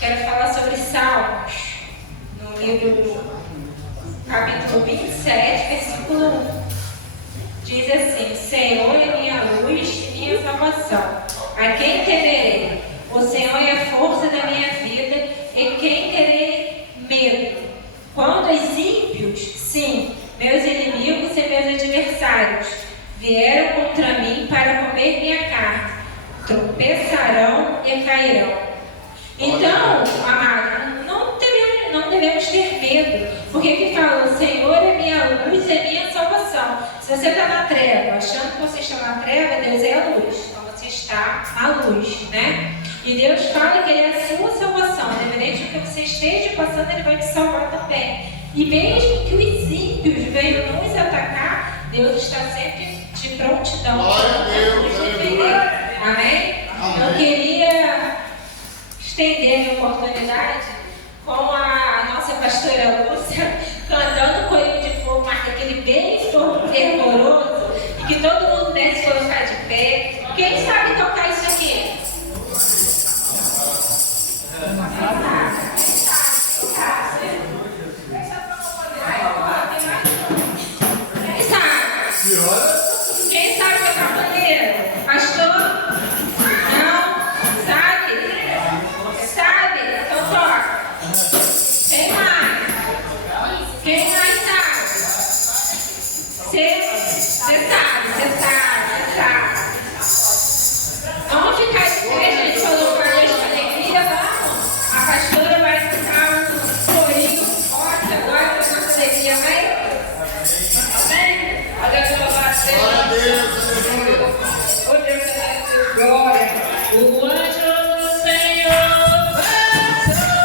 Quero falar sobre Salmos, no livro capítulo 27, versículo 1. Diz assim: Senhor é minha luz e minha salvação. A quem temerei? O Senhor é a força da minha vida, e quem terei medo? Quando os ímpios, sim, meus inimigos e meus adversários, vieram contra mim para comer minha carne, tropeçarão e cairão. Então, amado, não devemos ter medo, porque que fala, o Senhor é minha luz e minha salvação. Se você está na treva, achando que você está na treva, Deus é a luz, então você está na luz, né? E Deus fala que Ele é a sua salvação, independente do que você esteja passando, Ele vai te salvar também. E mesmo que os ímpios venham nos atacar, Deus está sempre de prontidão para nos defender. Amém? Eu queria estender minha oportunidade com a nossa pastora Lúcia cantando o Corinho de Fogo, marca aquele bem fervoroso, e que todo mundo pudesse colocar de pé. Quem sabe tocar isso aqui? Quem sabe tocar pandeiro? Pastor? Não? Sabe? Sabe? Então toca. Quem mais? Quem mais sabe? Você sabe. Vamos ficar de pé, a gente falou com a gente com alegria, vamos? A pastora vai cantar um corinho forte agora com a nossa alegria, amém? Amém? Olha, louvar a Deus. Glória a Deus, Oh, Deus, glória. O anjo do Senhor passou.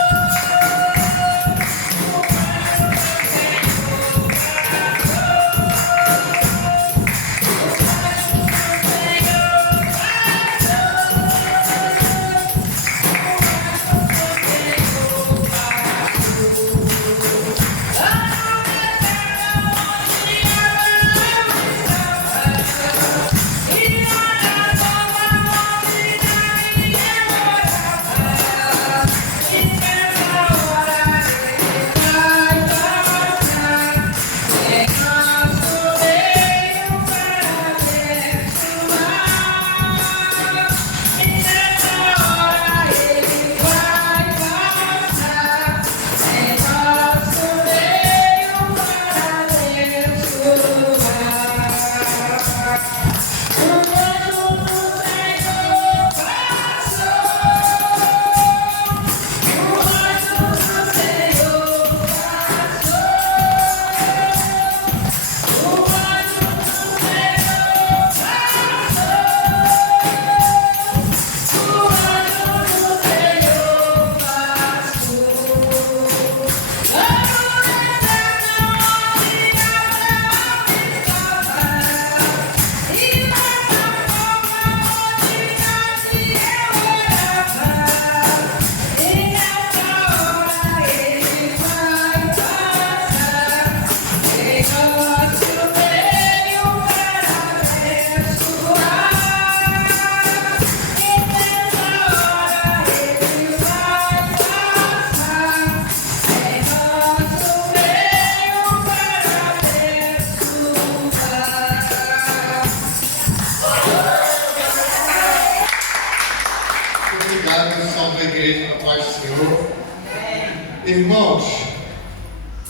Irmãos,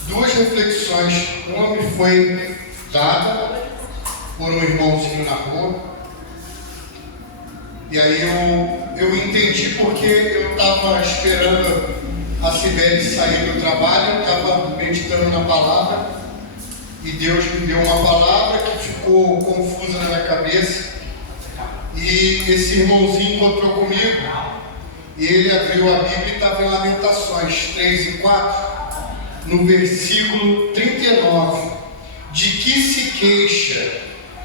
duas reflexões. Uma me foi dada por um irmãozinho na rua, e aí eu entendi porque eu estava esperando a Sibeli sair do trabalho, eu estava meditando na palavra, e Deus me deu uma palavra que ficou confusa na minha cabeça, e esse irmãozinho encontrou comigo. E ele abriu a Bíblia e estava em Lamentações 3 e 4, no versículo 39. De que se queixa,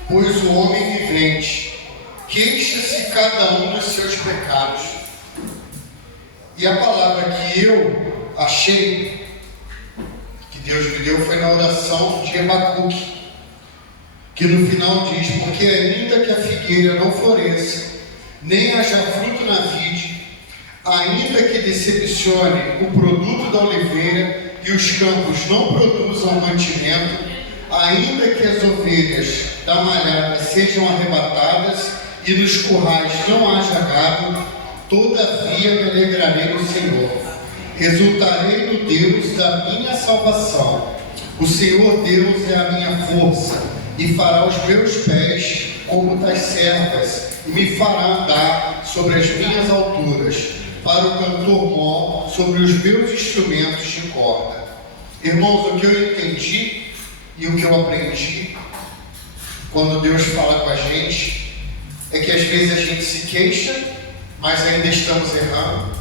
pois o homem vivente? Queixa-se cada um dos seus pecados. E a palavra que eu achei, que Deus me deu, foi na oração de Abacuque, que no final diz: porque ainda que a figueira não floresça, nem haja fruto na vide, ainda que decepcione o produto da oliveira e os campos não produzam mantimento, ainda que as ovelhas da malhada sejam arrebatadas e nos currais não haja gado, todavia me alegrarei no Senhor. Exultarei no Deus da minha salvação. O Senhor Deus é a minha força e fará os meus pés como das servas e me fará andar sobre as minhas alturas, para o cantor mó sobre os meus instrumentos de corda. Irmãos, o que eu entendi e o que eu aprendi quando Deus fala com a gente é que às vezes a gente se queixa, mas ainda estamos errando,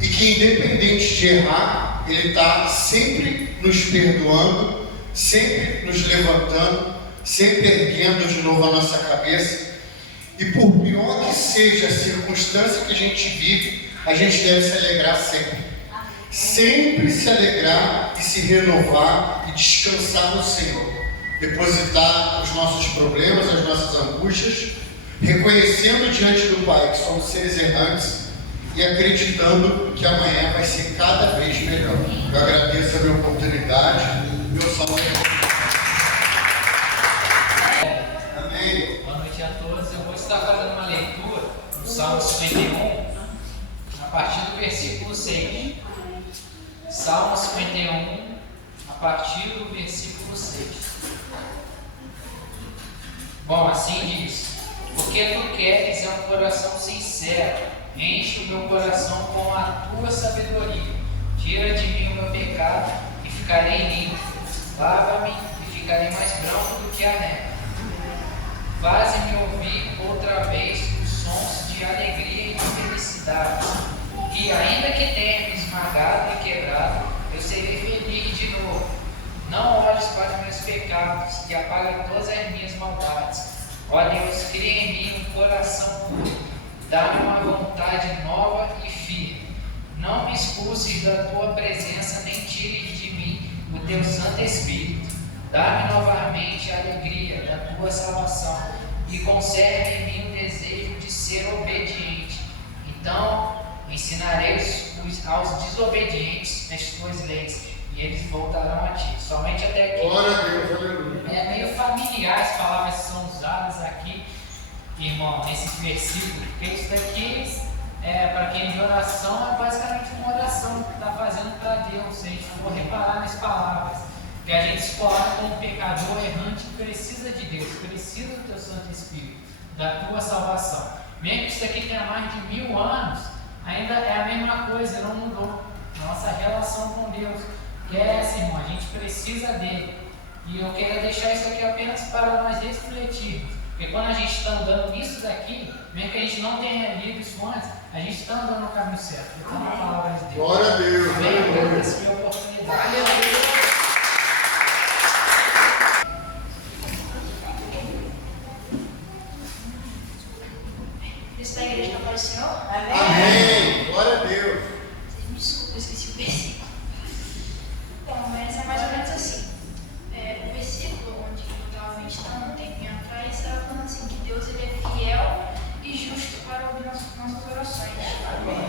e que independente de errar, Ele está sempre nos perdoando, sempre nos levantando, sempre erguendo de novo a nossa cabeça. E por pior que seja a circunstância que a gente vive, a gente deve se alegrar sempre. Sempre se alegrar e se renovar e descansar no Senhor. Depositar os nossos problemas, as nossas angústias, reconhecendo diante do Pai que somos seres errantes e acreditando que amanhã vai ser cada vez melhor. Eu agradeço a minha oportunidade. Meu salve. Amém. Boa noite a todos. Eu vou estar fazendo uma leitura do Salmo 51, a partir do versículo 6. Salmo 51, a partir do versículo 6. Bom, assim diz: porque tu queres é um coração sincero, enche o meu coração com a tua sabedoria. Tira de mim o meu pecado e ficarei limpo. Lava-me e ficarei mais branco do que a neve. Faze-me ouvir outra vez os sons de alegria e de felicidade. E ainda que tenha me esmagado e quebrado, eu serei feliz de novo. Não olhes para meus pecados e apaga todas as minhas maldades. Ó Deus, cria em mim um coração puro. Dá-me uma vontade nova e firme. Não me expulses da tua presença, nem tires de mim o teu Santo Espírito. Dá-me novamente a alegria da tua salvação e conserve em mim o desejo de ser obediente. Então ensinarei aos desobedientes as tuas leis e eles voltarão a ti. Somente até aqui. Glória a Deus, aleluia. É meio familiar as palavras que são usadas aqui, irmão, nesse versículo, porque isso daqui, para quem é de oração, é basicamente uma oração que está fazendo para Deus. Se a gente for reparar nas palavras, que a gente se coloca como pecador errante que precisa de Deus, precisa do teu Santo Espírito, da tua salvação. Mesmo que isso aqui tenha mais de 1000 anos, ainda é a mesma coisa, não mudou. Nossa relação com Deus, que é essa, irmão, a gente precisa dele. E eu quero deixar isso aqui apenas para nós refletirmos. Porque quando a gente está andando nisso daqui, mesmo que a gente não tenha lido isso antes, a gente está andando no caminho certo. Então, na palavra de Deus. Glória a Deus. Venha agradecer a oportunidade. Isso da igreja para o Senhor? Amém. Glória a Deus. Me desculpa, eu esqueci o versículo. Bom, mas é mais ou menos assim. O versículo onde eu estava meditando um tempinho atrás, estava falando assim, que Deus ele é fiel e justo para ouvir nossas orações.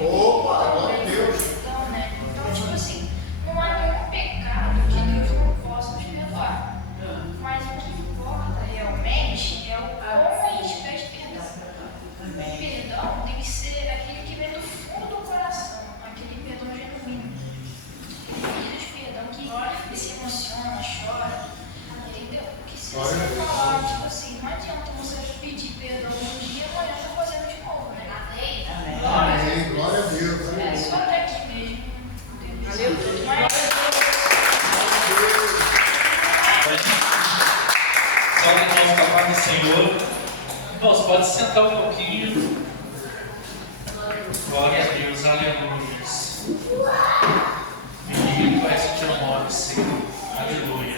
Opa, glória a Deus. Então, né? Então, tipo assim, não há nenhum pecado que Deus não possa nos perdoar. Mas o que importa realmente é o como a gente pede perdão. O perdão tem que ser aquele que vem do fundo do coração, aquele perdão genuíno. Aquele de perdão que se emociona, chora, entendeu? Porque se você falar, tipo assim, não adianta você pedir perdão um dia, amanhã tá fazendo de novo, né? Amém? Amém. Glória a Deus. É só até aqui mesmo. Entendeu? Mas... Salve irmãos da paz do Senhor. Irmãos, pode sentar um pouquinho. Glória a Deus, aleluia. Bendito és o teu nome, Senhor. Aleluia.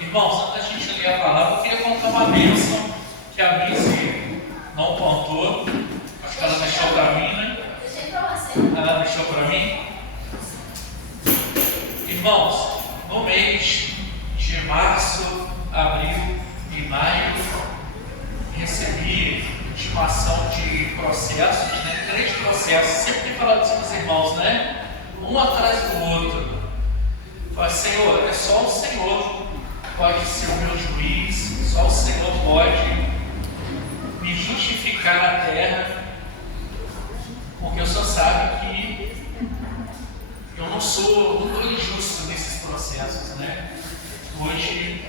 Irmãos, antes da gente ler a palavra, eu queria contar uma bênção que a Bíblia não contou. Acho que ela deixou para mim, né? Ela deixou para mim. Irmãos, no mês de março, abril e maio, recebi intimação de processos, né? 3 processos, sempre tem falado isso com os irmãos, né? Um atrás do outro. Fala, Senhor, é só o Senhor pode ser o meu juiz, só o Senhor pode me justificar na terra, porque o Senhor sabe que eu não estou injusto nesses processos, né? Hoje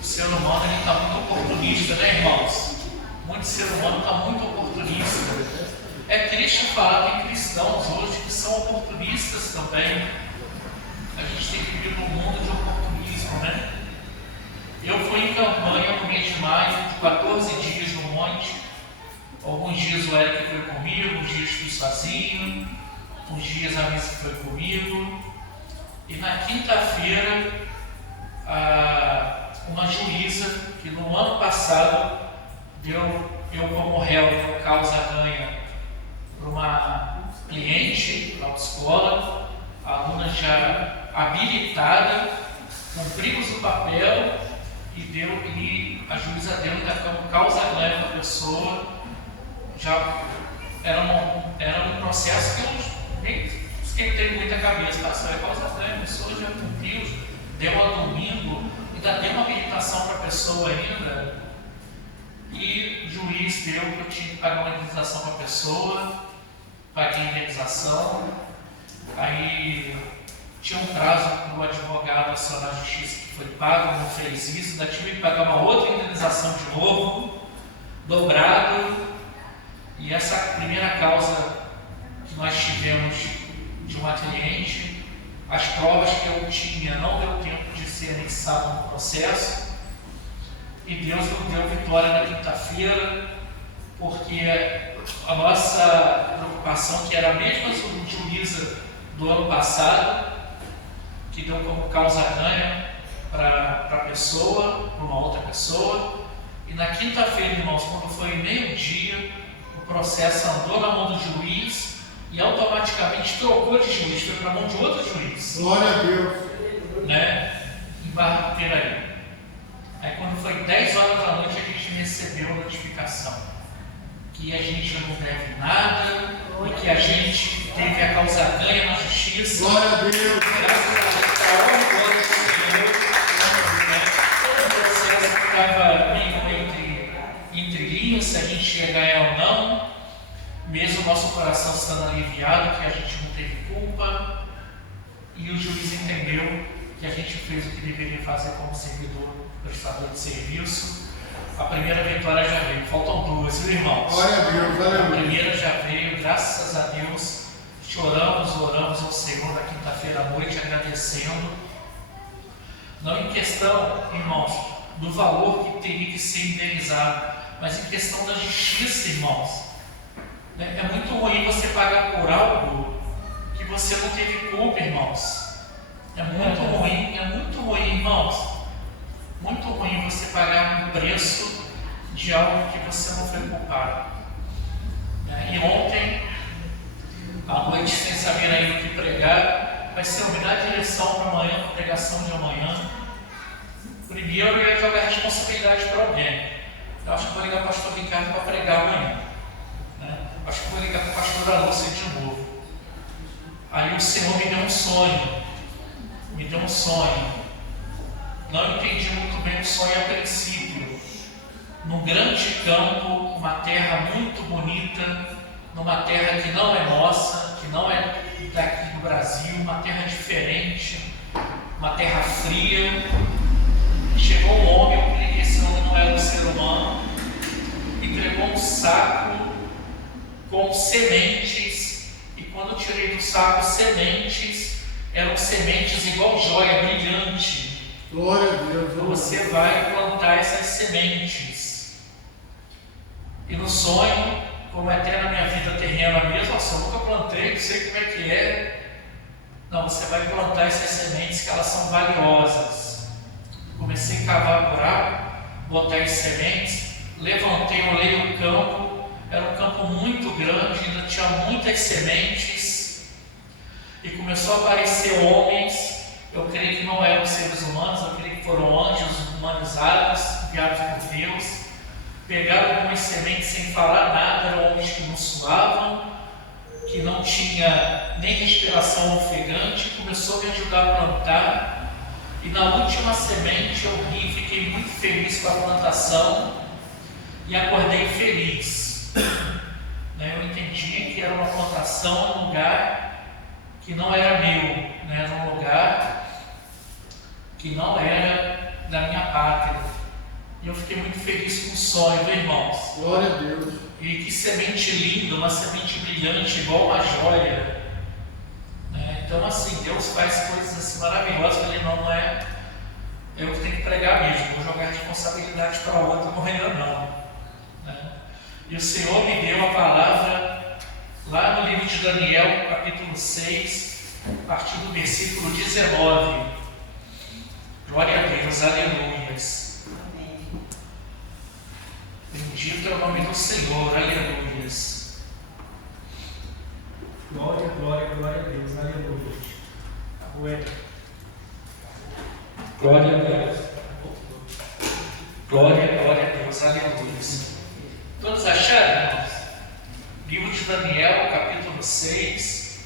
o ser humano está muito oportunista, né, irmãos? Muito ser humano está muito oportunista. É triste falar em cristãos hoje que são oportunistas também. A gente tem que viver num mundo de oportunismo, né? Eu fui em campanha no mês de maio, 14 dias no monte. Alguns dias o Eric foi comigo, uns dias fui sozinho, uns dias a Missa foi comigo. E na quinta-feira, uma juíza que no ano passado eu como réu, deu causa ganha para uma cliente da autoescola, a aluna já habilitada, cumprimos o papel e a juíza deu ainda como causa ganha para a pessoa. Já era um processo que eu nem esquentei muita cabeça, passou a causa ganha, a pessoa já cumpriu, deu a domingo, ainda deu uma habilitação para a pessoa ainda, e o juiz deu que eu tinha que pagar uma indenização para a pessoa, paguei a indenização, aí tinha um prazo para o advogado acionar a justiça que foi pago, não fez isso, ainda tive que pagar uma outra indenização de novo, dobrado. E essa primeira causa que nós tivemos de uma cliente, as provas que eu tinha não deu tempo de ser anexado no processo, e Deus nos deu vitória na quinta-feira, porque a nossa preocupação, que era a mesma juíza do ano passado, que deu como causa ganha para a pessoa, para uma outra pessoa, e na quinta-feira, irmãos, quando foi meio-dia, o processo andou na mão do juiz e automaticamente trocou de juiz, foi para a mão de outro juiz. Glória a Deus. Né? Em Barra do Piraí. Aí quando foi 10 horas da noite, a gente recebeu a notificação que a gente não deve nada e que a gente teve a causa ganha na justiça. Glória a Deus. Graças a Deus, para a glória do Senhor. O processo estava meio entre linhas, se a gente ia ganhar ou não, mesmo o nosso coração estando aliviado, que a gente não teve culpa, e o juiz entendeu que a gente fez o que deveria fazer como servidor, prestador de serviço. A primeira vitória já veio, faltam 2, viu, irmãos? Glória a Deus, aleluia. A primeira já veio, graças a Deus. Oramos ao Senhor na quinta-feira à noite, agradecendo. Não em questão, irmãos, do valor que teria que ser indenizado, mas em questão da justiça, irmãos. É muito ruim você pagar por algo que você não teve culpa, irmãos. É muito ruim, irmãos. Muito ruim você pagar um preço de algo que você não foi culpado. E ontem, à noite, sem saber ainda o que pregar, vai ser me dar direção para amanhã, para a pregação de amanhã. Primeiro, eu ia jogar a responsabilidade para alguém. Eu acho que vou ligar para o pastor Ricardo para pregar amanhã. Acho que vou ligar para o pastor Alonso de novo. Aí o Senhor me deu um sonho. Não entendi muito bem o sonho a princípio. Num grande campo, uma terra muito bonita, numa terra que não é nossa, que não é daqui do Brasil, uma terra diferente, uma terra fria. Chegou um homem, eu creio que esse homem não era um ser humano, entregou um saco com sementes, e quando eu tirei do saco sementes, eram sementes igual joia, brilhante. Glória a Deus. Você vai plantar essas sementes. E no sonho, como é até na minha vida terrena mesmo, eu nunca plantei, não sei como é que é. Não, você vai plantar essas sementes que elas são valiosas. Comecei a cavar buraco, botar as sementes, levantei, olhei o campo, era um campo muito grande, ainda tinha muitas sementes, e começou a aparecer homens. Eu creio que não eram seres humanos, eu creio que foram anjos humanizados, enviados por Deus. Pegaram algumas sementes sem falar nada, eram homens que não nem respiração ofegante, começou a me ajudar a plantar. E na última semente eu ri, fiquei muito feliz com a plantação e acordei feliz. Eu entendi que era uma plantação num lugar que não era meu, era um lugar que não era da minha pátria. E eu fiquei muito feliz com o sonho, viu, irmãos? Glória a Deus. E que semente linda, uma semente brilhante, igual uma joia. Então, assim, Deus faz coisas assim maravilhosas. Eu falei, não é eu que tenho que pregar mesmo, vou jogar a responsabilidade para outra, não ainda não. E o Senhor me deu a palavra lá no livro de Daniel, capítulo 6, a partir do versículo 19. Glória a Deus, aleluias. Bendito é o nome do Senhor, aleluias. Glória, glória, glória a Deus, aleluia. Glória a Deus. Glória, glória a Deus, aleluia. Todos acharam, irmãos? Livro de Daniel, capítulo 6,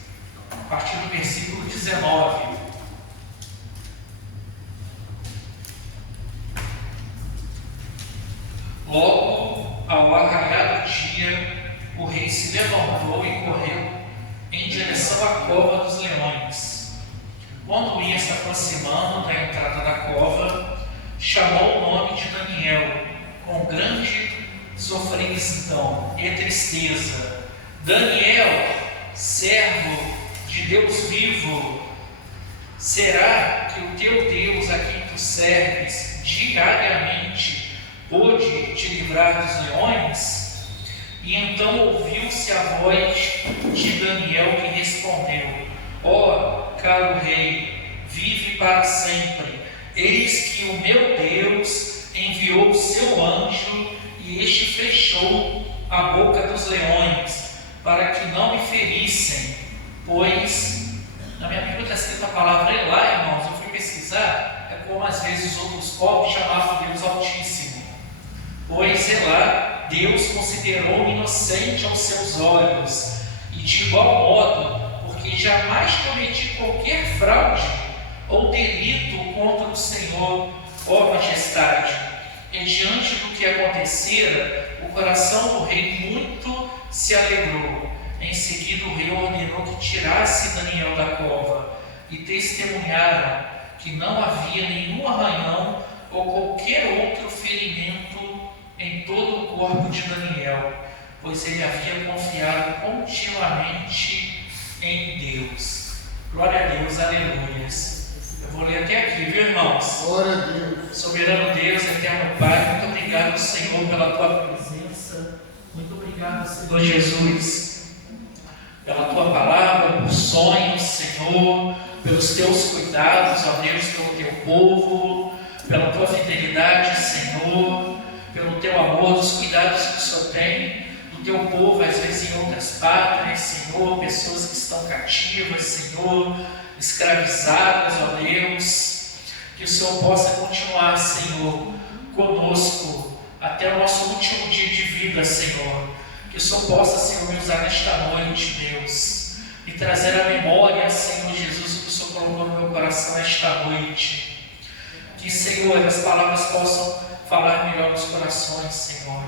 a partir do versículo 19. Logo, ao arraiar do dia, o rei se levantou e correu em direção à cova dos leões. Quando ia se aproximando da entrada da cova, chamou o nome de Daniel, com grande sofrimento e tristeza. Daniel, servo de Deus vivo, será que o teu Deus a quem tu serves diariamente pôde te livrar dos leões? E então ouviu-se a voz de Daniel que respondeu: ó, caro rei, vive para sempre. Eis que o meu Deus enviou o seu anjo e este fechou a boca dos leões para que não me ferissem. Pois, na minha Bíblia está escrita a palavra Elá, irmãos, eu fui pesquisar, é como às vezes os outros povos chamavam Deus Altíssimo. Pois Elá, Deus considerou-me inocente aos seus olhos, e de igual modo, porque jamais cometi qualquer fraude ou delito contra o Senhor, ó majestade. E diante do que acontecera, o coração do rei muito se alegrou. Em seguida o rei ordenou que tirasse Daniel da cova, e testemunharam que não havia nenhum arranhão ou qualquer outro ferimento em todo o corpo de Daniel, pois ele havia confiado continuamente em Deus. Glória a Deus, aleluias. Eu vou ler até aqui, viu, irmãos? Glória a Deus. Soberano Deus, eterno Pai, muito obrigado, Senhor, pela tua presença. Muito obrigado, Senhor Jesus, pela tua palavra, por sonhos, Senhor, pelos teus cuidados, ó Deus, pelo teu povo, pela tua fidelidade, Senhor, pelo teu amor, dos cuidados que o Senhor tem do teu povo, às vezes em outras pátrias, Senhor, pessoas que estão cativas, Senhor, escravizadas, ó Deus, que o Senhor possa continuar, Senhor, conosco até o nosso último dia de vida, Senhor, que o Senhor possa, Senhor, me usar nesta noite, Deus, e trazer à memória, Senhor Jesus, o que o Senhor colocou no meu coração esta noite, que, Senhor, as palavras possam falar melhor nos corações, Senhor,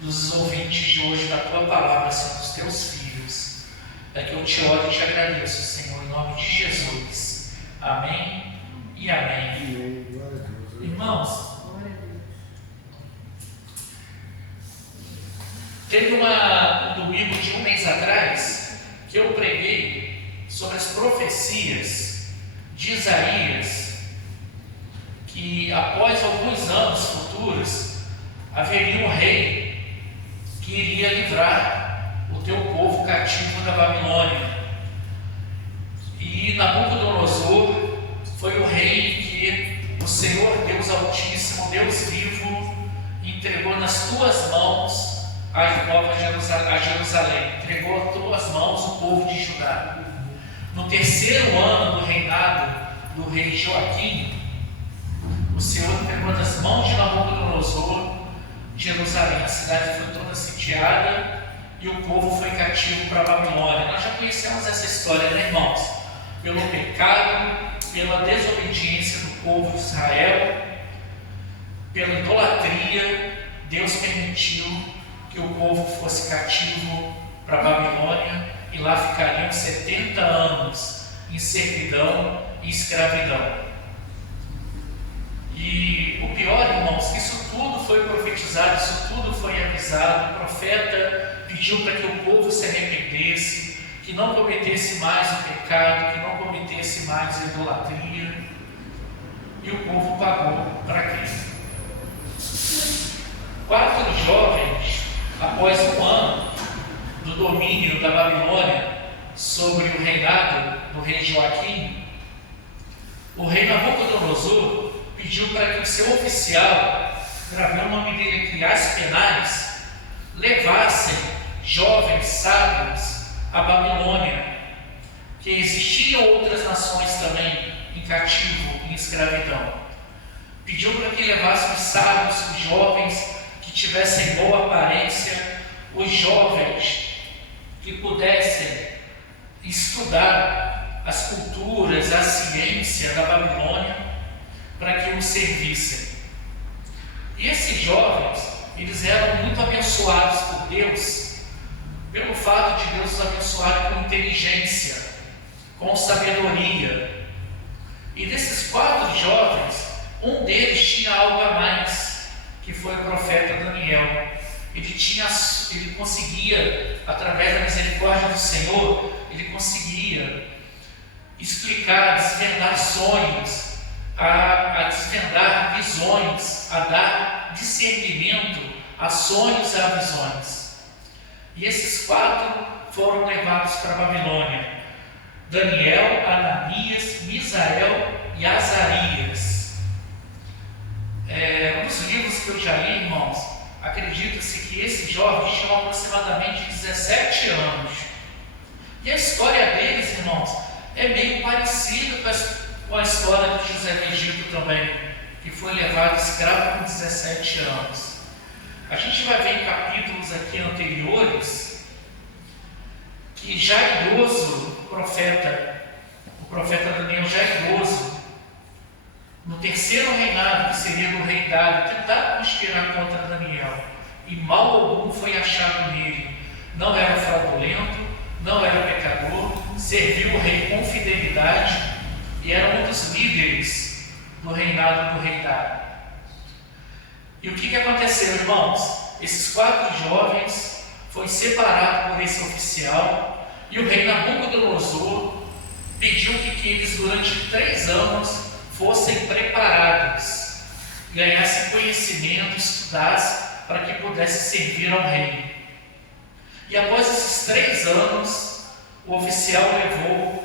dos ouvintes de hoje da tua palavra, Senhor, dos teus filhos. É que eu te oro e te agradeço, Senhor, em nome de Jesus. Amém e amém. Irmãos, teve um domingo de um mês atrás que eu preguei sobre as profecias de Isaías, que após alguns anos futuros haveria um rei que iria livrar o teu povo cativo da Babilônia. E Nabucodonosor foi o rei que o Senhor Deus Altíssimo, Deus vivo, entregou nas tuas mãos a nova Jerusalém, entregou a tuas mãos o povo de Judá. No terceiro ano do reinado do rei Joaquim, o Senhor entregou nas mãos de Nabucodonosor Jerusalém. A cidade foi toda sitiada e o povo foi cativo para a Babilônia. Nós já conhecemos essa história, né, irmãos? Pelo pecado, pela desobediência do povo de Israel, pela idolatria, Deus permitiu que o povo fosse cativo para a Babilônia e lá ficariam 70 anos em servidão e escravidão. E o pior, irmãos, que isso tudo foi profetizado, isso tudo foi avisado. O profeta pediu para que o povo se arrependesse, que não cometesse mais o pecado, que não cometesse mais a idolatria. E o povo pagou para quê? 4 jovens, após um ano do domínio da Babilônia sobre o reinado do rei Joaquim, o rei Nabucodonosor pediu para que o seu oficial, gravando o nome dele aqui, Aspenaz, levassem jovens sábios à Babilônia, que existiam outras nações também em cativo, em escravidão. Pediu para que levassem os sábios, os jovens que tivessem boa aparência, os jovens que pudessem estudar as culturas, a ciência da Babilônia, para que os servissem. E esses jovens, eles eram muito abençoados por Deus, pelo fato de Deus os abençoar com inteligência, com sabedoria. E desses 4 jovens, um deles tinha algo a mais, que foi o profeta Daniel. Ele conseguia, através da misericórdia do Senhor, ele conseguia explicar, desvendar sonhos, a desvendar visões, a dar discernimento a sonhos e a visões. E esses 4 foram levados para a Babilônia: Daniel, Ananias, Misael e Azarias. Um dos livros que eu já li, irmãos, acredita-se que esses jovens tinham aproximadamente 17 anos. E a história deles, irmãos, é meio parecida com a história de José do Egito também, que foi levado escravo com 17 anos. A gente vai ver em capítulos aqui anteriores que já idoso, o profeta Daniel já idoso, no 3º reinado, que seria do rei Dário, tentaram conspirar contra Daniel, e mal algum foi achado nele. Não era fraudulento, não era pecador, serviu o rei com fidelidade e era um dos líderes do reinado do rei Dário. E o que aconteceu, irmãos? Esses 4 jovens foram separados por esse oficial, e o rei Nabucodonosor pediu que eles durante 3 anos fossem preparados, ganhassem conhecimento, estudassem, para que pudessem servir ao rei. E após esses 3 anos, o oficial levou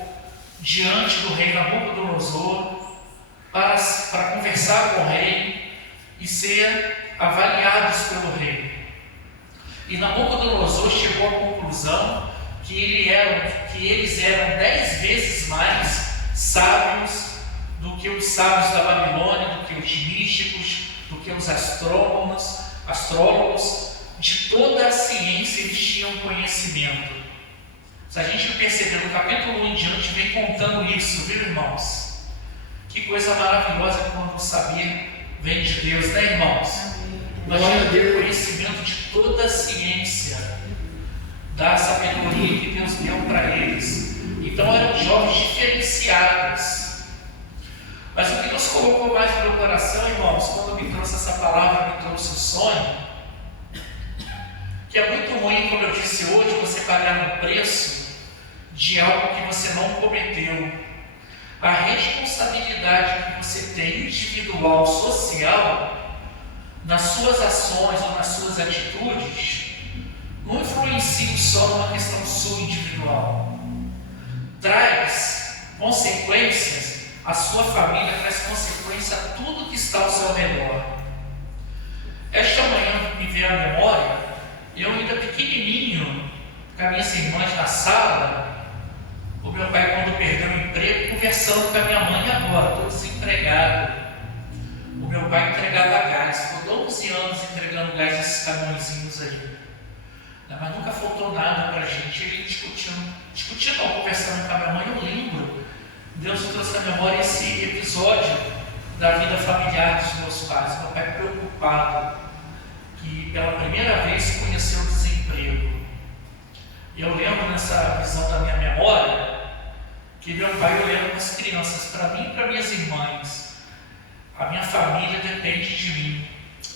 diante do rei Nabucodonosor para conversar com o rei e ser avaliados pelo rei. E Nabucodonosor chegou à conclusão que eles eram 10 vezes mais sábios do que os sábios da Babilônia, do que os místicos, do que os astrólogos. De toda a ciência eles tinham conhecimento. Se a gente perceber no capítulo 1 em diante, vem contando isso, viu, irmãos? Que coisa maravilhosa quando o saber vem de Deus, né, irmãos? Nós temos ter conhecimento de toda a ciência, da sabedoria que Deus deu para eles. Então eram jovens diferenciados. Mas o que Deus colocou mais no meu coração, irmãos, quando me trouxe essa palavra, me trouxe o sonho, que é muito ruim, como eu disse hoje, você pagar um preço de algo que você não cometeu. A responsabilidade que você tem individual, social, nas suas ações ou nas suas atitudes, não influencia só numa questão sua individual. Traz consequências, a sua família traz consequência a tudo que está ao seu redor. Esta manhã me veio à memória, eu ainda pequenininho, com as minhas irmãs na sala, o meu pai, quando perdeu o emprego, conversando com a minha mãe agora, estou desempregado. O meu pai entregava gás, ficou 12 anos entregando gás nesses caminhõezinhos aí. Mas nunca faltou nada para a gente. Ele discutindo não, conversando com a minha mãe, eu lembro. Deus me trouxe à memória esse episódio da vida familiar dos meus pais. Meu pai preocupado, que pela primeira vez conheceu o desemprego. Eu lembro nessa visão da minha memória, que meu pai olhando para as crianças, para mim e para minhas irmãs. A minha família depende de mim.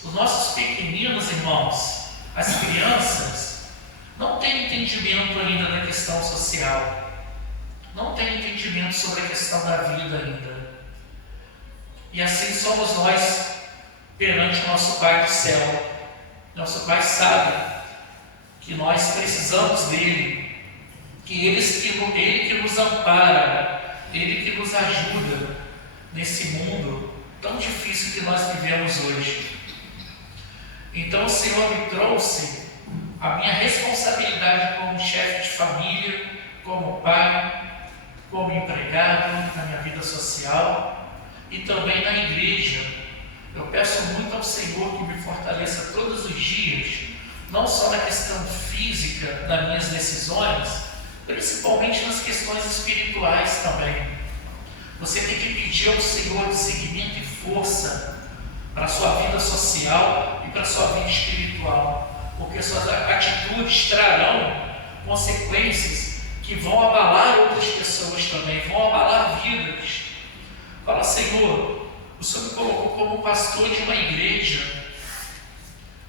Os nossos pequeninos irmãos, as crianças, não têm entendimento ainda da questão social. Não têm entendimento sobre a questão da vida ainda. E assim somos nós perante o nosso Pai do céu. Nosso Pai sabe que nós precisamos dele, que Ele que nos ampara, Ele que nos ajuda nesse mundo tão difícil que nós vivemos hoje. Então o Senhor me trouxe a minha responsabilidade como chefe de família, como pai, como empregado na minha vida social e também na igreja. Eu peço muito ao Senhor que me fortaleça todos os dias, não só na questão física das minhas decisões, principalmente nas questões espirituais também. Você tem que pedir ao Senhor discernimento e força para a sua vida social e para a sua vida espiritual, porque suas atitudes trarão consequências que vão abalar outras pessoas também, vão abalar vidas. Fala, Senhor, o Senhor me colocou como pastor de uma igreja,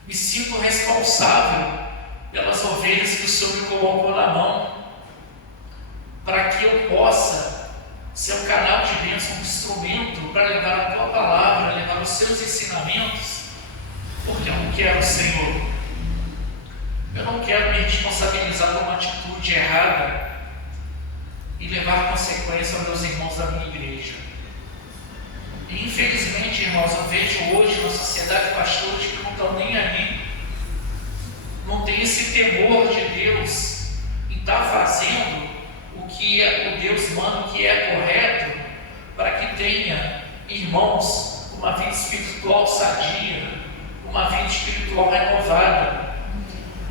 me sinto responsável pelas ovelhas que o Senhor me colocou na mão, para que eu possa ser um canal de bênção, um instrumento para levar a tua palavra, levar os seus ensinamentos, porque eu não quero, Senhor, eu não quero me responsabilizar por uma atitude errada e levar consequência aos meus irmãos da minha igreja. E infelizmente, irmãos, eu vejo hoje na sociedade pastores que não estão nem aí, não tem esse temor de Deus em estar fazendo o que o Deus manda, o que é correto, para que tenha irmãos com uma vida espiritual sadia, uma vida espiritual renovada,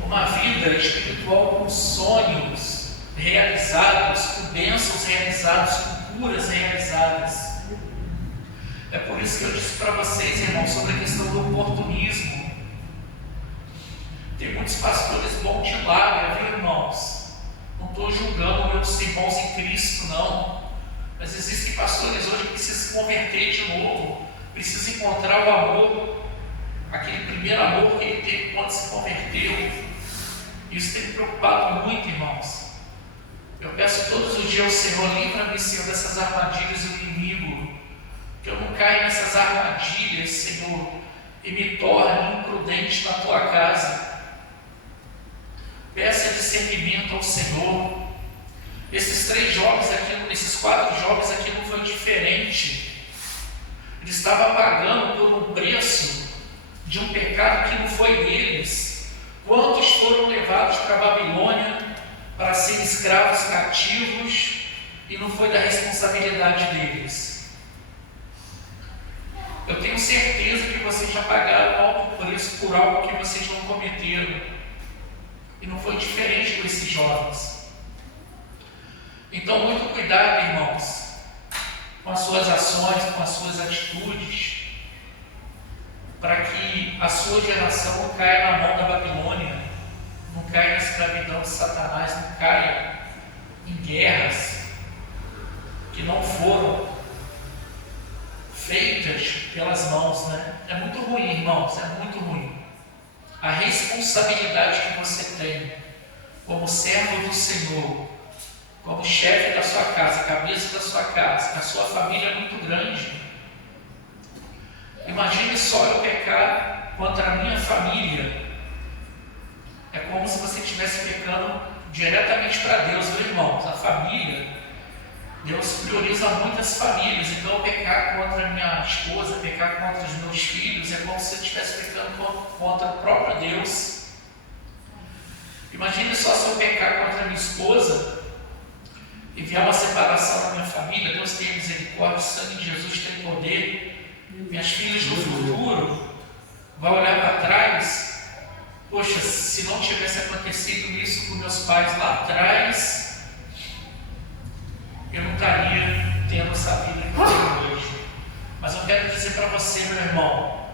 uma vida espiritual com sonhos realizados, com bênçãos realizadas, com curas realizadas. É por isso que eu disse para vocês, irmãos, sobre a questão do oportunismo. Tem muitos pastores bons de lábia, viu, irmãos? Não estou julgando meus irmãos em Cristo, não. Mas existem pastores hoje que precisam se converter de novo, precisam encontrar o amor, aquele primeiro amor que ele teve quando se converteu. Isso tem me preocupado muito, irmãos. Eu peço todos os dias ao Senhor, livra-me, Senhor, dessas armadilhas do inimigo, que eu não caia nessas armadilhas, Senhor, e me torne imprudente na tua casa. Peça discernimento ao Senhor. Esses 3 jovens aqui, esses 4 jovens aqui não foi diferente. Ele estava pagando por um preço de um pecado que não foi deles. Quantos foram levados para a Babilônia para serem escravos cativos e não foi da responsabilidade deles? Eu tenho certeza que vocês já pagaram alto preço por algo que vocês não cometeram. E não foi diferente com esses jovens. Então, muito cuidado, irmãos, com as suas ações, com as suas atitudes, para que a sua geração não caia na mão da Babilônia, não caia na escravidão de Satanás, não caia em guerras que não foram feitas pelas mãos, né? É muito ruim, irmãos, é muito ruim. A responsabilidade que você tem como servo do Senhor, como chefe da sua casa, cabeça da sua casa, a sua família é muito grande. Imagine só eu pecar contra a minha família. É como se você estivesse pecando diretamente para Deus, meu irmão. A família, Deus prioriza muitas famílias, então eu pecar contra a minha esposa, pecar contra os meus filhos, é como se eu estivesse pecando contra o próprio Deus. Imagine só se eu pecar contra a minha esposa e vier uma separação na minha família. Deus tem misericórdia, o sangue de Jesus tem poder. Minhas filhas no futuro vão olhar para trás poxa, se não tivesse acontecido isso com meus pais lá atrás, eu não estaria tendo essa vida que eu tenho hoje. Mas eu quero dizer para você, meu irmão,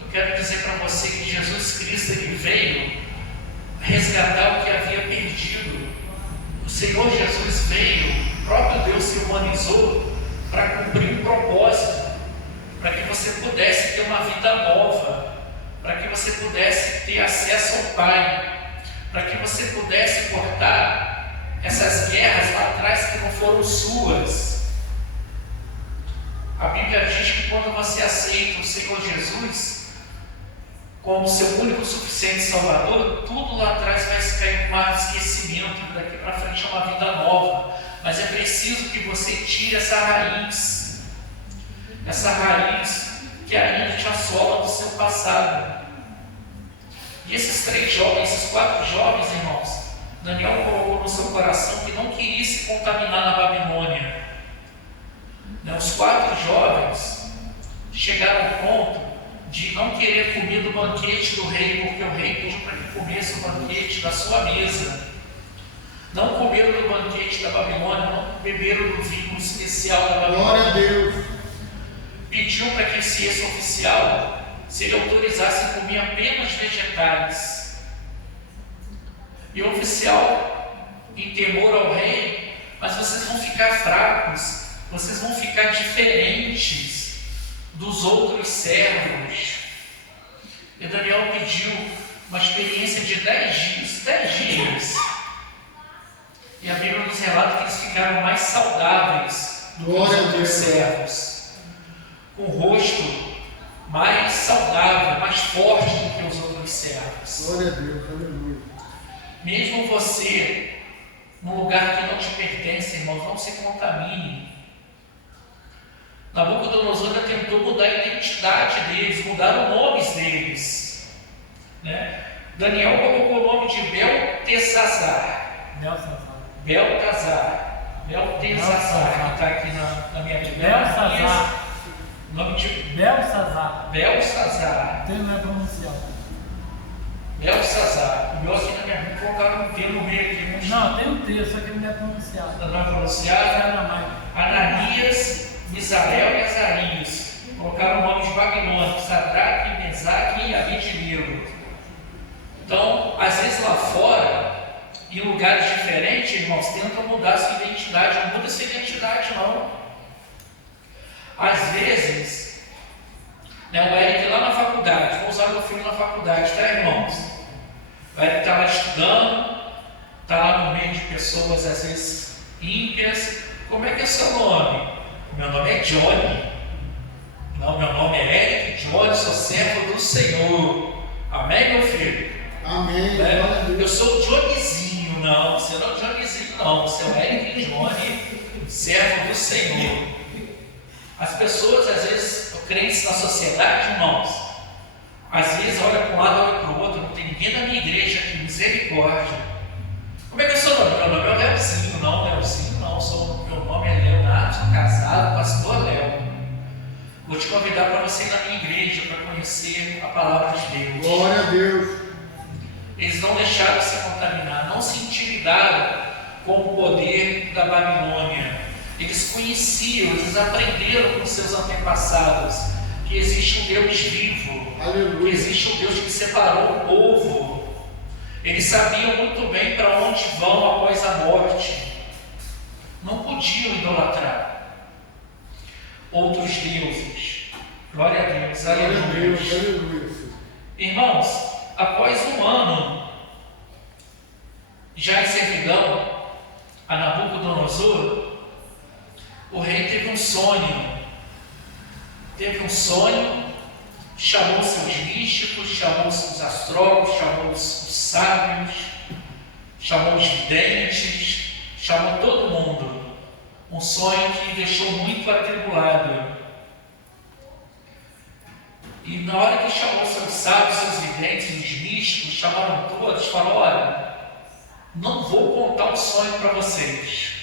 eu quero dizer para você que Jesus Cristo, Ele veio resgatar o que havia perdido. O Senhor Jesus veio, o próprio Deus se humanizou para cumprir um propósito, para que você pudesse ter uma vida nova, para que você pudesse ter acesso ao Pai, para que você pudesse cortar essas guerras lá atrás que não foram suas. A Bíblia diz que quando você aceita o Senhor Jesus como seu único suficiente Salvador, tudo lá atrás vai cair em um esquecimento, daqui para frente é uma vida nova. Mas é preciso que você tire essa raiz que ainda te assola do seu passado. E esses 3 jovens, esses 4 jovens, irmãos, Daniel colocou no seu coração que não queria se contaminar na Babilônia. Os 4 jovens chegaram ao ponto de não querer comer do banquete do rei, porque o rei pediu para que comesse o banquete da sua mesa. Não comeram do banquete da Babilônia, não beberam do vinho especial da Babilônia. Glória a Deus. Pediu para que esse oficial, se ele autorizasse a comer apenas vegetais. E o oficial, em temor ao rei, mas vocês vão ficar fracos, vocês vão ficar diferentes dos outros servos. E Daniel pediu uma experiência de 10 dias. E a Bíblia nos relata que eles ficaram mais saudáveis do que os outros servos, com o rosto mais saudável, mais forte do que os outros servos. Glória a Deus, aleluia. Mesmo você, num lugar que não te pertence, irmãos, não se contamine. Nabucodonosor tentou mudar a identidade deles, mudar os nomes deles. Daniel colocou o nome de Beltesazar, que está aqui na minha Bíblia. Belsazar. O nome de Belsazar. Belsazar. Tem não é pronunciado. Belsazar. O meu aqui na minha Bíblia colocaram um T no meio aqui. Não, tem um texto, só que não é pronunciado. Não é pronunciado. Aramaico. Ananias, Misael e Azarias. Colocaram nomes babilônicos, Sadraque, Mesaque e Abednego. Então, às vezes lá fora, em lugares diferentes, irmãos, tentam mudar a sua identidade. Não muda sua identidade, não. Às vezes, o Eric lá na faculdade, vou usar meu filho na faculdade, tá, irmãos? O Eric está lá estudando, está lá no meio de pessoas, às vezes, ímpias. Como é que é seu nome? Meu nome é Johnny. Não, meu nome é Eric Johnny, sou servo do Senhor. Amém, meu filho? Amém. Eu sou o Johnnyzinho, não, você não é o Johnnyzinho, não, você é o Eric Johnny, servo do Senhor. As pessoas, às vezes, crentes na sociedade, irmãos, às vezes olha para um lado, olha para o outro, não tem ninguém na minha igreja aqui, misericórdia. Como é que é o seu nome? Meu nome é Leozinho, não, meu nome é Leonardo, sou casado, pastor Léo. Vou te convidar para você ir na minha igreja para conhecer a palavra de Deus. Glória a Deus. Eles não deixaram se contaminar, não se intimidaram com o poder da Babilônia. Eles conheciam, eles aprenderam com seus antepassados que existe um Deus vivo, Aleluia. que existe um Deus que separou o povo. Eles sabiam muito bem para onde vão após a morte. Não podiam idolatrar outros deuses. Glória a Deus, Glória a Deus, aleluia. aleluia. Irmãos, após um ano já em servidão a Nabucodonosor, o rei teve um sonho. Chamou seus místicos, chamou os astrólogos, chamou os sábios, chamou os videntes, chamou todo mundo. Um sonho que deixou muito atribulado. E na hora que chamou seus sábios, seus videntes, os místicos, chamaram todos, falou: olha, não vou contar um sonho para vocês.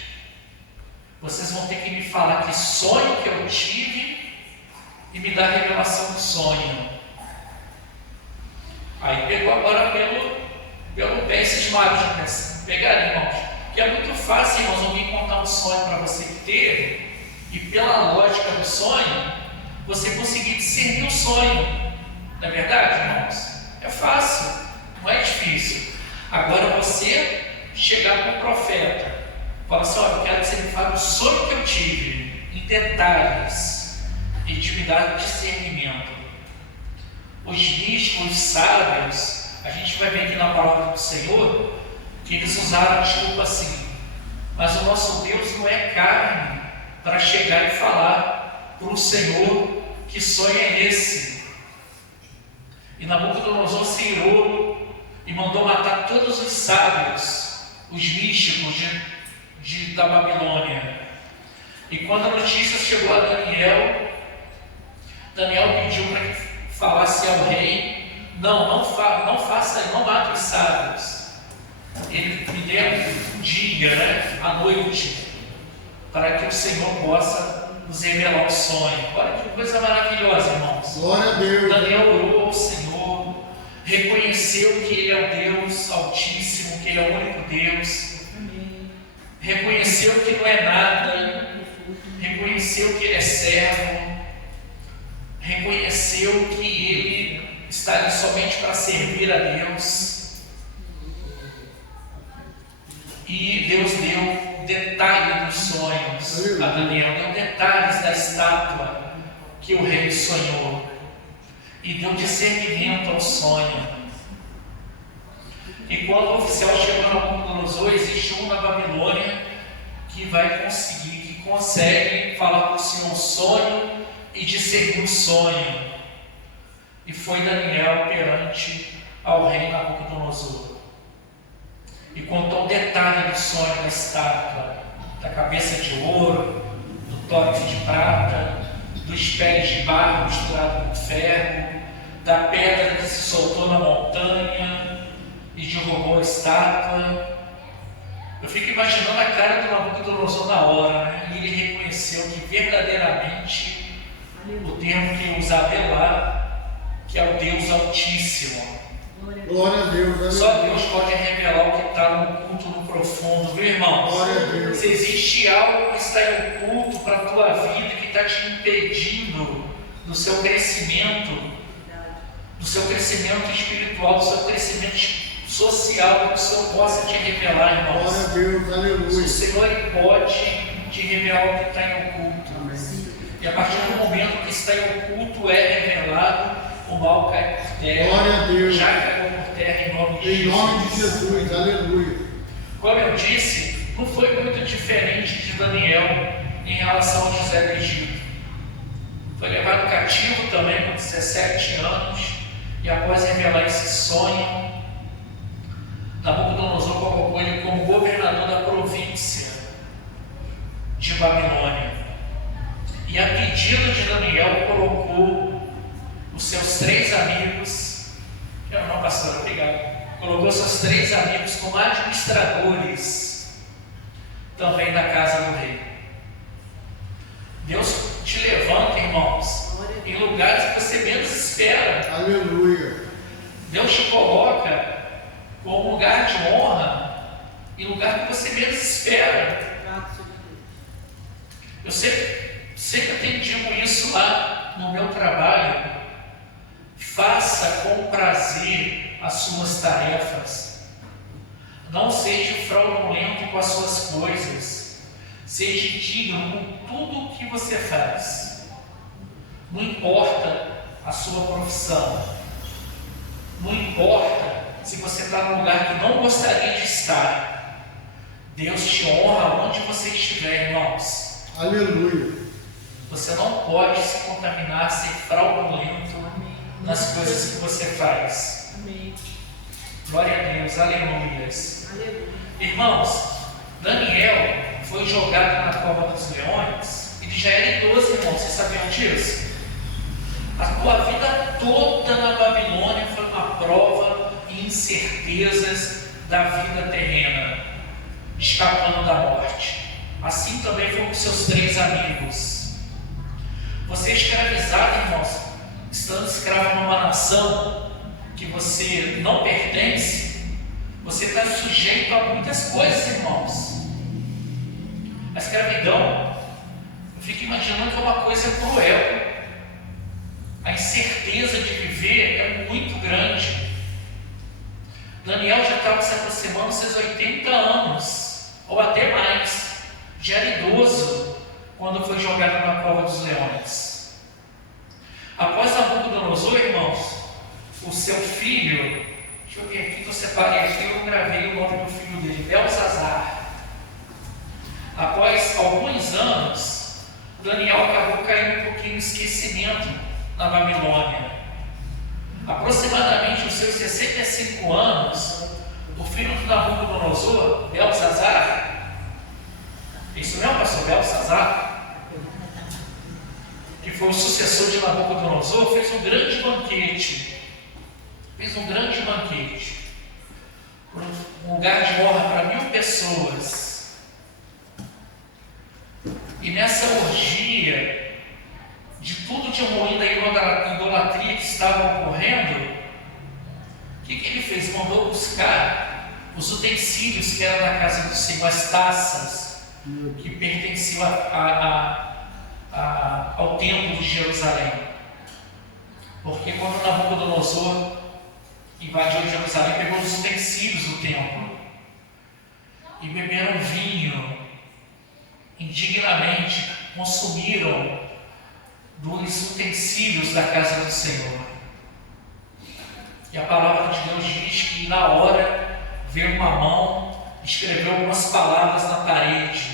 Vocês vão ter que me falar que sonho que eu tive e me dar a revelação do sonho. Aí pegou agora pelo pé esses magos, pegaram, irmãos. Que é muito fácil, irmãos, alguém contar um sonho para você que teve, e pela lógica do sonho, você conseguir discernir o sonho. Não é verdade, irmãos? É fácil, não é difícil. Agora você chegar para o profeta, falar assim: olha, eu quero que você me fale o sonho que eu tive, em detalhes, intimidade e discernimento. Os místicos, os sábios, a gente vai ver aqui na palavra do Senhor, que eles usaram a desculpa assim: mas o nosso Deus não é carne para chegar e falar para o Senhor que sonho é esse. E Nabucodonosor se irou e mandou matar todos os sábios, os místicos da Babilônia. E quando a notícia chegou a Daniel, Daniel pediu para que falasse ao rei: não faça, não mate os sábios. Ele me deu um dia, à noite, para que o Senhor possa nos revelar o sonho. Olha que coisa maravilhosa, irmãos. Glória a Deus. Daniel orou ao Senhor, reconheceu que Ele é o Deus Altíssimo, que Ele é o único Deus, reconheceu que não é nada, reconheceu que Ele é servo, reconheceu que Ele está ali somente para servir a Deus. E Deus deu detalhe dos sonhos a Daniel, deu detalhes da estátua que o rei sonhou, e deu discernimento ao sonho. E quando o oficial chegou na Nabucodonosor, existe um na Babilônia que vai conseguir, que consegue falar para o Senhor o sonho e discernir o sonho. E foi Daniel perante ao rei Nabucodonosor e contou o detalhe do sonho da estátua, da cabeça de ouro, do tórax de prata, dos pés de barro misturado com ferro, da pedra que se soltou na montanha e derrubou a estátua. Eu fico imaginando a cara do Nabucodonosor na hora, né? E ele reconheceu que verdadeiramente o termo que ele usava é lá, que é o Deus Altíssimo. Glória a Deus. Só Deus pode revelar o que está no culto, no profundo, viu, irmão? Glória a Deus. Se existe algo que está em oculto para a tua vida, que está te impedindo do seu crescimento espiritual, do seu crescimento social, que o Senhor possa te revelar, irmãos. Glória a Deus, aleluia. O Senhor ele pode te revelar o que está em oculto. E a partir do momento que está em oculto é revelado, o mal cai por terra. Glória a Deus. Já caiu por terra em nome de Em Jesus. nome de Jesus, aleluia. Como eu disse, não foi muito diferente de Daniel em relação a José do Egito. Foi levado cativo também com 17 anos, e após revelar esse sonho, Nabucodonosor colocou ele como governador da província de Babilônia. E a pedido de Daniel, colocou os seus 3 amigos, não, pastor, obrigado. Colocou seus 3 amigos como administradores também da casa do rei. Deus te levanta, irmãos, em lugares que você menos espera. Aleluia. Deus te coloca como lugar de honra em lugar que você menos espera. Eu sempre tenho dito isso lá no meu trabalho: faça com prazer as suas tarefas, não seja fraudulento com as suas coisas, seja digno com tudo o que você faz. Não importa a sua profissão, não importa se você está num lugar que não gostaria de estar, Deus te honra onde você estiver, irmãos. Aleluia. Você não pode se contaminar, ser fraudulento nas coisas que você faz. Glória a Deus, aleluias. Irmãos, Daniel foi jogado na cova dos leões, ele já era idoso, irmãos, vocês sabiam disso? A tua vida toda na Babilônia foi uma prova e incertezas da vida terrena, escapando da morte. Assim também foi com seus 3 amigos. Você é escravizado, irmãos, estando escravo numa nação que você não pertence, você está sujeito a muitas coisas, irmãos. A escravidão, eu fico imaginando que é uma coisa cruel. A incerteza de viver é muito grande. Daniel já estava se aproximando dos seus 80 anos, ou até mais. Já era idoso quando foi jogado na cova dos leões. Após Nabucodonosor, irmãos, o seu filho, deixa eu ver aqui que eu separei aqui, eu gravei o nome do filho dele, Belsazar. Após alguns anos, Daniel acabou caindo um pouquinho no esquecimento na Babilônia. Aproximadamente aos seus 65 anos, o filho de Nabucodonosor, Belsazar, isso mesmo, pastor? Belsazar, que foi o sucessor de Nabucodonosor, fez um grande banquete. Um lugar de honra para 1000 pessoas. E nessa orgia, de tudo de ruim da idolatria que estava ocorrendo, o que ele fez? Mandou buscar os utensílios que eram da casa do Senhor, as taças que pertenciam ao templo de Jerusalém. Porque quando Nabucodonosor invadiu Jerusalém, pegou os utensílios do templo e beberam vinho, indignamente consumiram dos utensílios da casa do Senhor. E a palavra de Deus diz que na hora veio uma mão, escreveu algumas palavras na parede.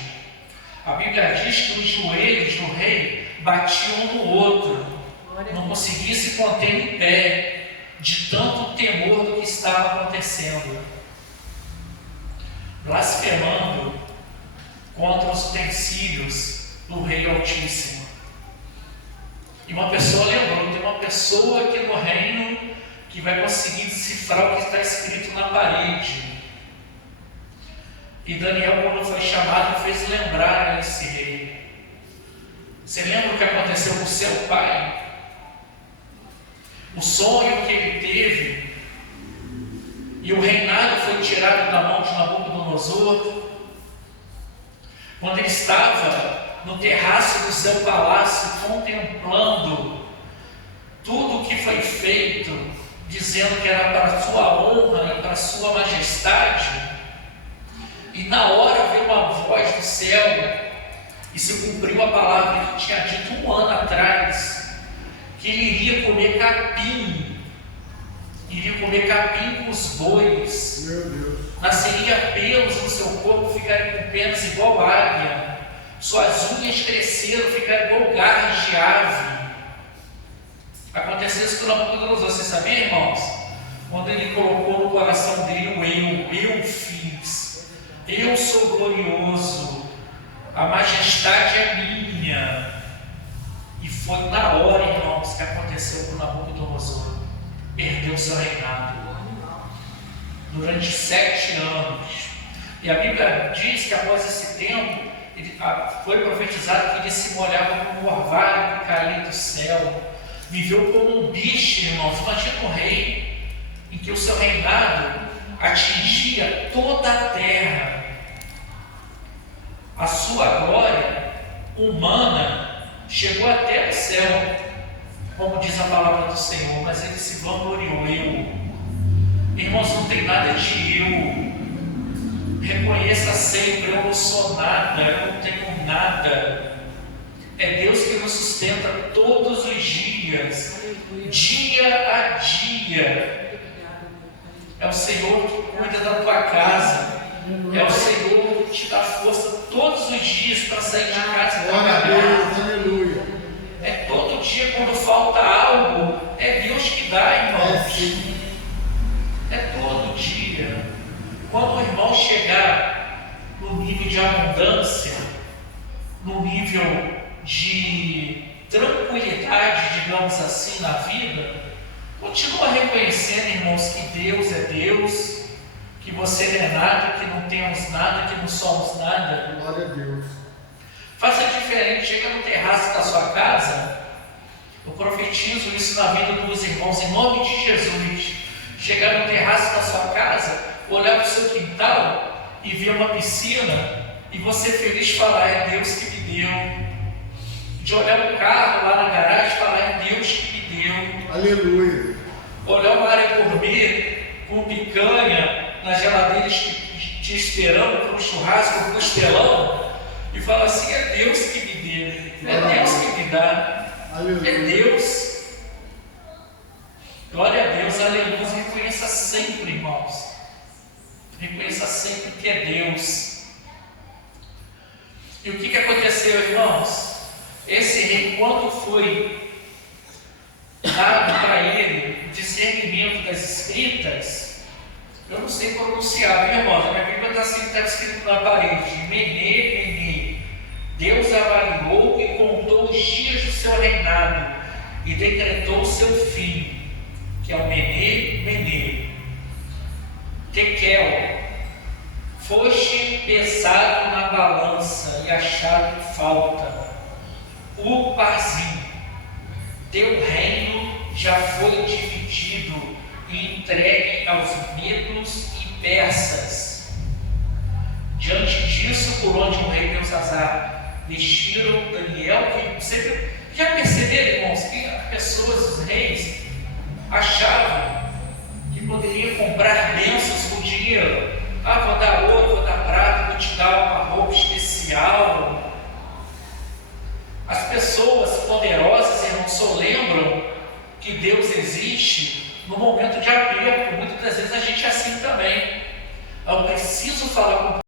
A Bíblia diz que os joelhos do rei batiam um no outro, não conseguia se conter em pé, de tanto temor do que estava acontecendo, blasfemando contra os utensílios do Rei Altíssimo. E uma pessoa lembrou, tem uma pessoa aqui no reino que vai conseguir decifrar o que está escrito na parede. E Daniel, quando foi chamado, fez lembrar a esse rei. Você lembra o que aconteceu com seu pai? O sonho que ele teve, e o reinado foi tirado da mão de Nabucodonosor, quando ele estava no terraço do seu palácio, contemplando tudo o que foi feito, dizendo que era para a sua honra e para a sua majestade, e na hora veio uma voz do céu, e se cumpriu a palavra que tinha dito 1 ano atrás, que ele iria comer capim com os bois, nasceria pelos no seu corpo, ficaria com penas igual águia, suas unhas cresceram, ficaram igual garras de ave. Aconteceu isso com Nabucodonosor, você sabia, irmãos? Quando ele colocou no coração dele o eu fiz, eu sou glorioso, a majestade é minha. E foi na hora, irmãos, que aconteceu com Nabucodonosor. Perdeu seu reinado durante 7 anos. E a Bíblia diz que após esse tempo, foi profetizado que ele se molhava como um orvalho que caía do céu. Viveu como um bicho, irmãos. Imagina um rei em que o seu reinado atingia toda a terra. A sua glória humana chegou até o céu, como diz a palavra do Senhor, mas ele se vangloriou. Irmãos, não tem nada de eu. Reconheça sempre, eu não sou nada, eu não tenho nada. É Deus que nos sustenta todos os dias, dia a dia. É o Senhor que cuida da tua casa. É o Senhor que te dá força todos os dias para sair de casa e trabalhar. Aleluia. É todo dia quando falta algo, é Deus que dá, irmãos. É todo dia. Quando o irmão chegar no nível de abundância, no nível de tranquilidade, digamos assim, na vida, continua reconhecendo, irmãos, que Deus é Deus, que você não é nada, que não temos nada, que não somos nada. Glória a Deus. Faça diferente, chega no terraço da sua casa, eu profetizo isso na vida dos irmãos, em nome de Jesus. chegar no terraço da sua casa, olhar para o seu quintal e ver uma piscina e você feliz falar, é Deus que me deu. De olhar um carro lá na garagem e falar, é Deus que me deu. Aleluia. Olhar uma área gourmet com picanha na geladeira te esperando para um churrasco, um costelão, e falar assim, é Deus que me deu, é Deus que me dá, é Deus. Glória a Deus, aleluia. Reconheça sempre, irmãos. Reconheça sempre que é Deus. E o que aconteceu, irmãos? Esse rei, quando foi dado para ele o discernimento das escritas, eu não sei pronunciar, viu, irmãos? A minha Bíblia está assim, está escrito na parede, Menê, Menê. Deus avaliou e contou os dias do seu reinado e decretou o seu fim, que é o Menê, Menê. Tekel, foste pesado na balança e achado em falta. Uparzim, teu reino já foi dividido e entregue aos medos e persas. Diante disso, por onde o rei Belsazar vestiram Daniel, que sempre já perceberam, irmãos, que as pessoas, os reis, achavam que poderiam comprar bênçãos com dinheiro. Ah, vou dar ouro, vou dar prata, vou te dar uma roupa especial. As pessoas poderosas, irmãos, só lembram que Deus existe no momento de aperto. Muitas das vezes a gente é assim também. Eu preciso falar com